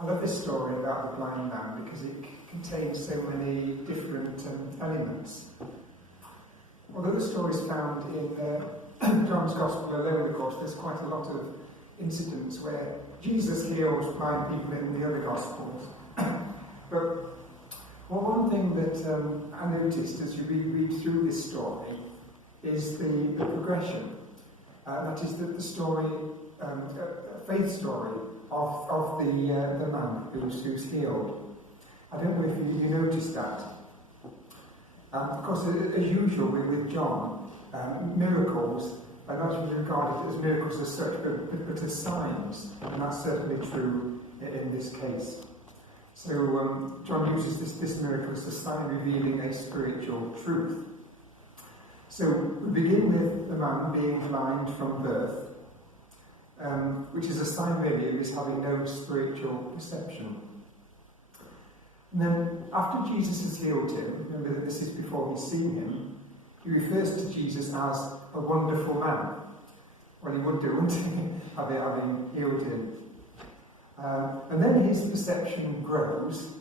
I love this story about the blind man because it contains so many different elements. Although the story is found in John's Gospel alone, of course, there's quite a lot of incidents where Jesus heals blind people in the other Gospels. But one thing that I noticed as you read through this story is the progression. That is the story, faith story of the man who's healed. I don't know if you noticed that. Of course, as usual with John, miracles are not regarded as miracles as such, but as signs, and that's certainly true in this case. So John uses this miracle as a sign revealing a spiritual truth. So we begin with the man being blind from birth, which is a sign really of his having no spiritual perception. And then after Jesus has healed him, remember that this is before he's seen him, he refers to Jesus as a wonderful man. Well, he would do, wouldn't he, having healed him. And then his perception grows,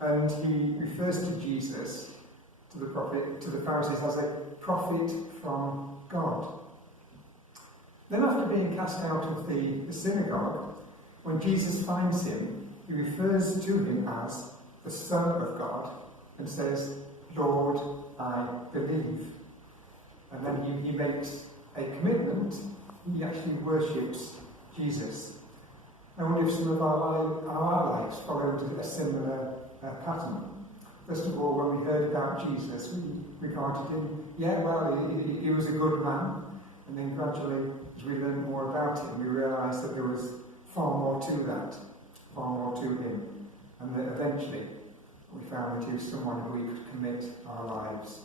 and he refers to Jesus, to the Pharisees, as a prophet from God. Then after being cast out of the synagogue, when Jesus finds him, he refers to him as the Son of God and says, Lord, I believe. And then he makes a commitment. He actually worships Jesus. I wonder if some of our lives followed a similar pattern. First of all, when we heard about Jesus, we regarded him, he was a good man. And then gradually, as we learned more about him, we realised that there was far more to that, far more to him. And then eventually, we found that he was someone who we could commit our lives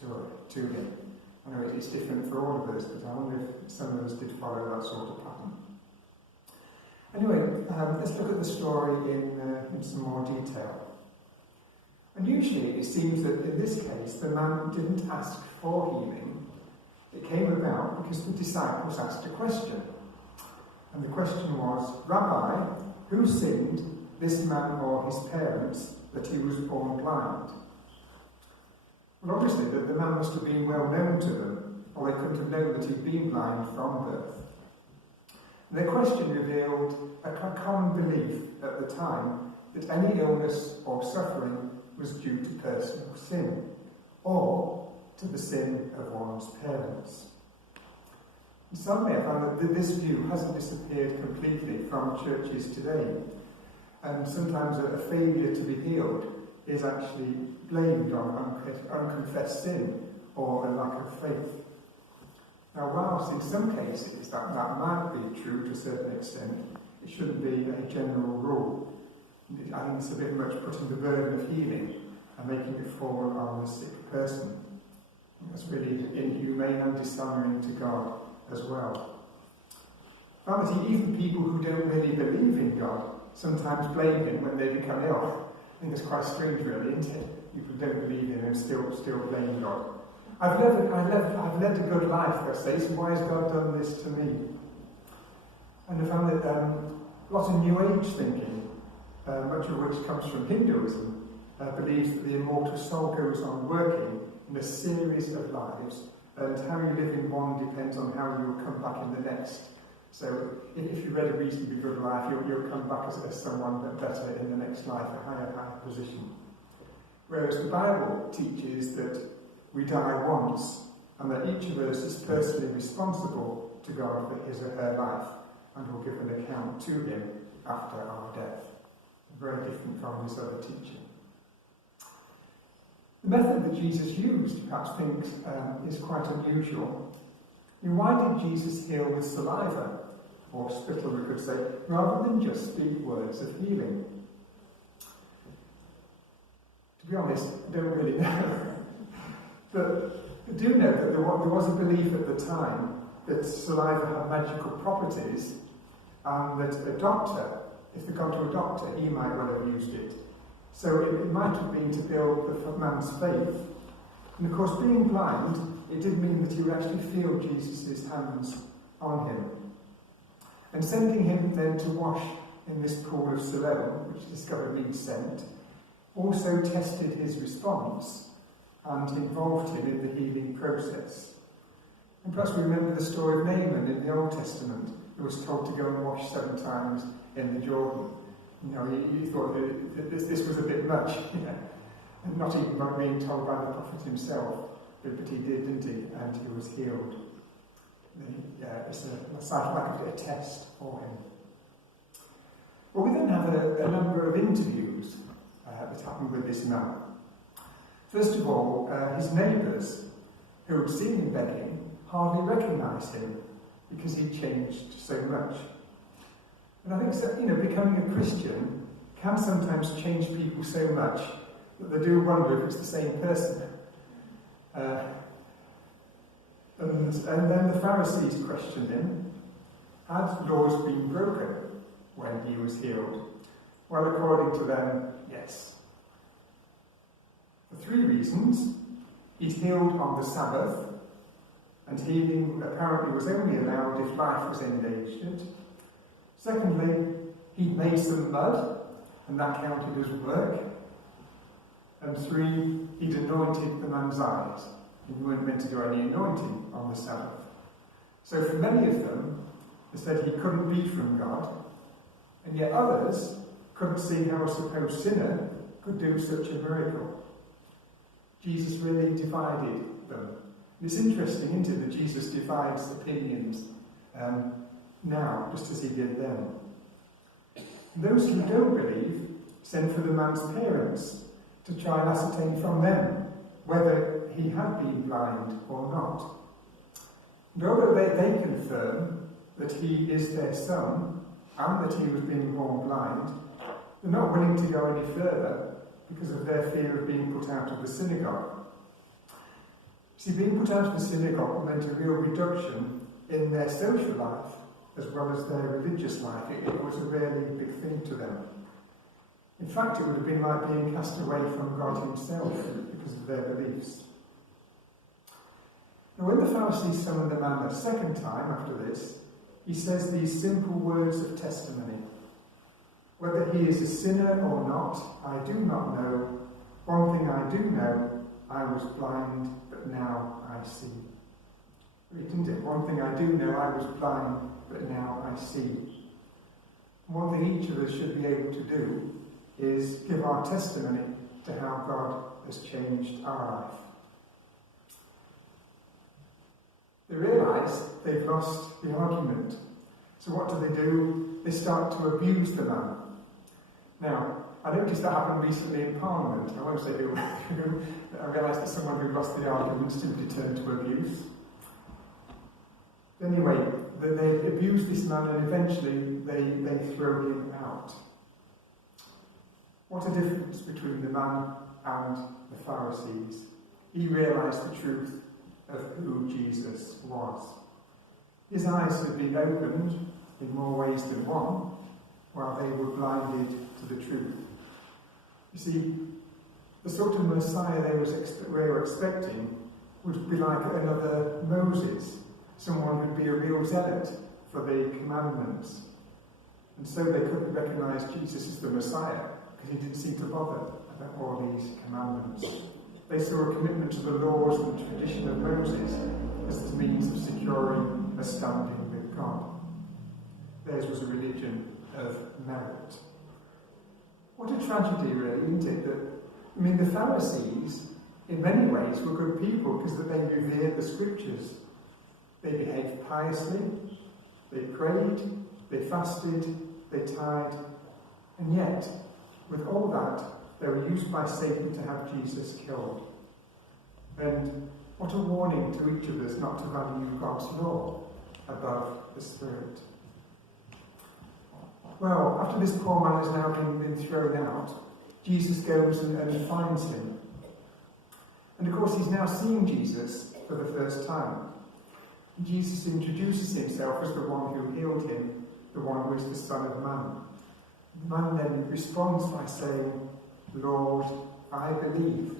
to him. I know it's different for all of us, but I wonder if some of us did follow that sort of pattern. Anyway, let's look at the story in some more detail. Unusually, it seems that in this case, the man didn't ask for healing. It came about because the disciples asked a question. And the question was, Rabbi, who sinned, this man or his parents, that he was born blind? Well, obviously, the man must have been well known to them, or they couldn't have known that he'd been blind from birth. And their question revealed a common belief at the time that any illness or suffering was due to personal sin, or to the sin of one's parents. And sadly, I found that this view hasn't disappeared completely from churches today, and sometimes a failure to be healed is actually blamed on unconfessed sin or a lack of faith. Now, whilst in some cases that might be true to a certain extent, it shouldn't be a general rule. I think it's a bit much putting the burden of healing and making it fall on the sick person. That's really inhumane and dishonouring to God as well. Finally, even people who don't really believe in God sometimes blame him when they become ill. I think it's quite strange, really, isn't it? People don't believe in him and still blame God. I've led a good life, I say, so why has God done this to me? And I found that lots of New Age thinking, much of which comes from Hinduism, believes that the immortal soul goes on working in a series of lives, and how you live in one depends on how you will come back in the next. So if you read a reasonably good life, you'll come back as someone better in the next life, a higher position. Whereas the Bible teaches that we die once, and that each of us is personally responsible to God for his or her life, and will give an account to him after our death. Very different from this other teaching. The method that Jesus used, perhaps thinks, is quite unusual. Why did Jesus heal with saliva, or spittle we could say, rather than just speak words of healing? To be honest, I don't really know. But I do know that there was a belief at the time that saliva had magical properties, and that a doctor, if they'd gone to a doctor, he might well have used it. So it might have been to build the man's faith. And of course, being blind, it did mean that he would actually feel Jesus' hands on him. And sending him then to wash in this pool of Siloam, which discovered means scent, also tested his response and involved him in the healing process. And perhaps we remember the story of Naaman in the Old Testament, who was told to go and wash 7 times in the Jordan. You know, he thought that this was a bit much, you know, and not even by being told by the prophet himself, but he did, didn't he? And he was healed. It's like a test for him. Well, we then have a number of interviews that happened with this man. First of all, his neighbours, who had seen him begging, hardly recognised him because he'd changed so much. And I think becoming a Christian can sometimes change people so much that they do wonder if it's the same person. And then the Pharisees questioned him. Had laws been broken when he was healed? Well, according to them, yes. For 3 reasons. He'd healed on the Sabbath, and healing apparently was only allowed if life was endangered. Secondly, he'd made some mud, and that counted as work. And 3, he'd anointed the man's eyes. You weren't meant to do any anointing on the Sabbath. So for many of them, they said he couldn't be from God, and yet others couldn't see how a supposed sinner could do such a miracle. Jesus really divided them. And it's interesting, isn't it, that Jesus divides opinions now, just as he did then. Those who don't believe send for the man's parents to try and ascertain from them whether he had been blind or not. And although they confirm that he is their son and that he was being born blind, they're not willing to go any further because of their fear of being put out of the synagogue. See, being put out of the synagogue meant a real reduction in their social life as well as their religious life. It was a really big thing to them. In fact, it would have been like being cast away from God himself because of their beliefs. Now, when the Pharisees summoned the man a second time after this, he says these simple words of testimony. Whether he is a sinner or not, I do not know. One thing I do know, I was blind, but now I see. Isn't it? One thing I do know, I was blind, but now I see. One thing each of us should be able to do is give our testimony to how God has changed our life. They realise they've lost the argument. So what do? They start to abuse the man. Now, I noticed that happened recently in Parliament. I won't say who. I realised that someone who lost the argument simply turned to abuse. Anyway, they abuse this man and eventually they throw him out. What a difference between the man and the Pharisees. He realised the truth of who Jesus was. His eyes had been opened in more ways than one, while they were blinded to the truth. You see, the sort of Messiah they were expecting would be like another Moses, someone who'd be a real zealot for the commandments. And so they couldn't recognise Jesus as the Messiah, because he didn't seem to bother about all these commandments. They saw a commitment to the laws and the tradition of Moses as the means of securing a standing with God. Theirs was a religion of merit. What a tragedy, really, isn't it? The Pharisees, in many ways, were good people because they revered the scriptures. They behaved piously, they prayed, they fasted, they tithed, and yet, with all that, they were used by Satan to have Jesus killed. And what a warning to each of us not to value God's law above the Spirit. Well, after this poor man has now been thrown out, Jesus goes and finds him. And of course, he's now seeing Jesus for the first time. And Jesus introduces himself as the one who healed him, the one who is the Son of Man. The man then responds by saying, Lord, I believe,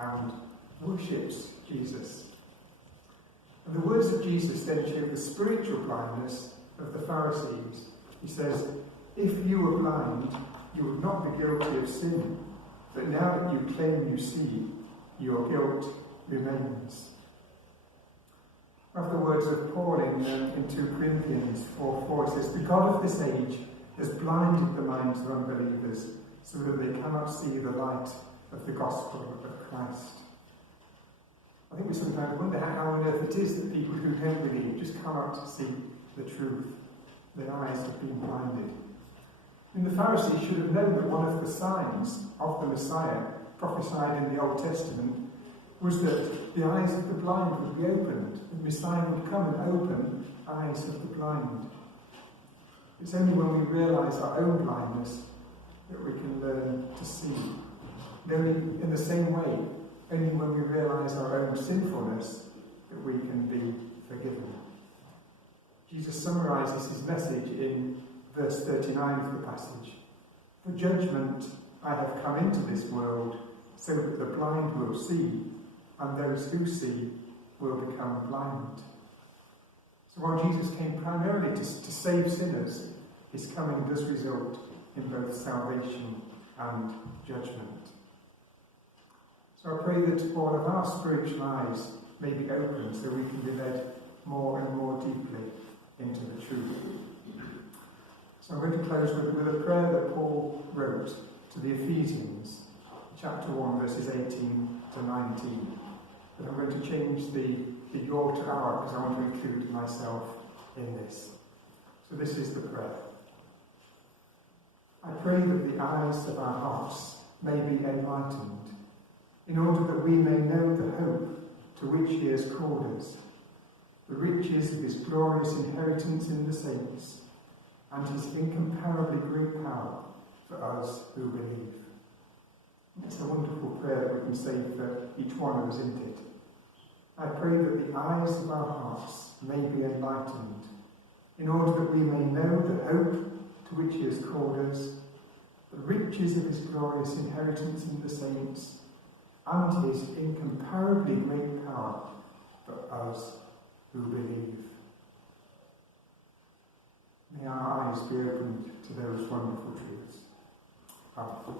and worships Jesus. And the words of Jesus then show the spiritual blindness of the Pharisees. He says, If you were blind, you would not be guilty of sin, but now that you claim you see, your guilt remains. Of the words of Paul in 2 Corinthians 4:4, it says, "The God of this age has blinded the minds of unbelievers, so that they cannot see the light of the gospel of Christ." I think we sometimes wonder how on earth it is that people who don't believe just cannot see the truth. Their eyes have been blinded. And the Pharisees should have known that one of the signs of the Messiah prophesied in the Old Testament was that the eyes of the blind would be opened. The Messiah would come and open eyes of the blind. It's only when we realise our own blindness that we can learn to see. And only in the same way, only when we realise our own sinfulness that we can be forgiven. Jesus summarises his message in verse 39 of the passage. "For judgment I have come into this world, so that the blind will see, and those who see will become blind." So while Jesus came primarily to save sinners, his coming does result in both salvation and judgment. So I pray that all of our spiritual eyes may be opened so we can be led more and more deeply into the truth. So I'm going to close with a prayer that Paul wrote to the Ephesians, chapter 1, verses 18 to 19. But I'm going to change the your to our, because I want to include myself in this. So this is the prayer. "I pray that the eyes of our hearts may be enlightened, in order that we may know the hope to which he has called us, the riches of his glorious inheritance in the saints, and his incomparably great power for us who believe." It's a wonderful prayer that we can say for each one of us, isn't it? I pray that the eyes of our hearts may be enlightened, in order that we may know the hope to which he has called us, the riches of his glorious inheritance in the saints, and his incomparably great power for us who believe. May our eyes be opened to those wonderful truths. Amen.